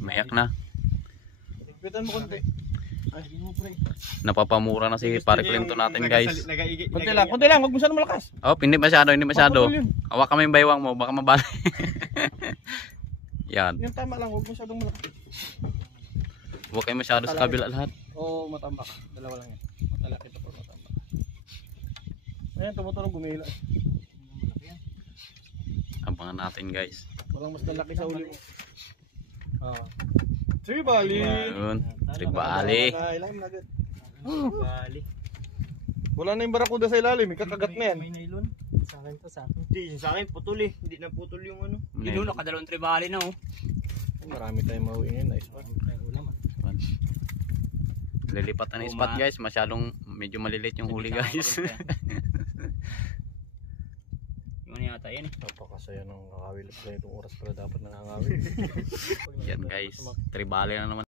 Mayak na. Higpitan mo konti. Ay, mo pre. Napapamura na si pare Clinton natin guys. Konti lang, wag mo sana malakas. Oh, hindi masyado. Hawak kami yung baywang mo, baka mabali. Yan. Yung tama lang, wag mo masyadong malakas. Huwag kayo masyado sa kabila lahat. Oo, matambak. Dalawa lang yan. Matalaki ito po, matambak. Ayan, tumutulong gumila. Abangan natin guys. Walang mas lalaki sa uli mo. Tribali. Yun. Tribali. Ilalim na agad. Tribali. Wala na yung barakuda sa ilalim, kakagat na yan. May nylon. Sa akin to, sa akin. Hindi, sa akin putol eh. Hindi na putol yung ano. Yun, nakadalawang tribali na oh. Marami tayong mauwi ngayon. Nice one. Lilipat na ng spot guys. Masyadong medyo malilit yung huli guys. Yung ano yata yan eh. Napakasaya ng kakawilip na itong oras pala dapat nangangawil. Yan guys. Tribali na naman.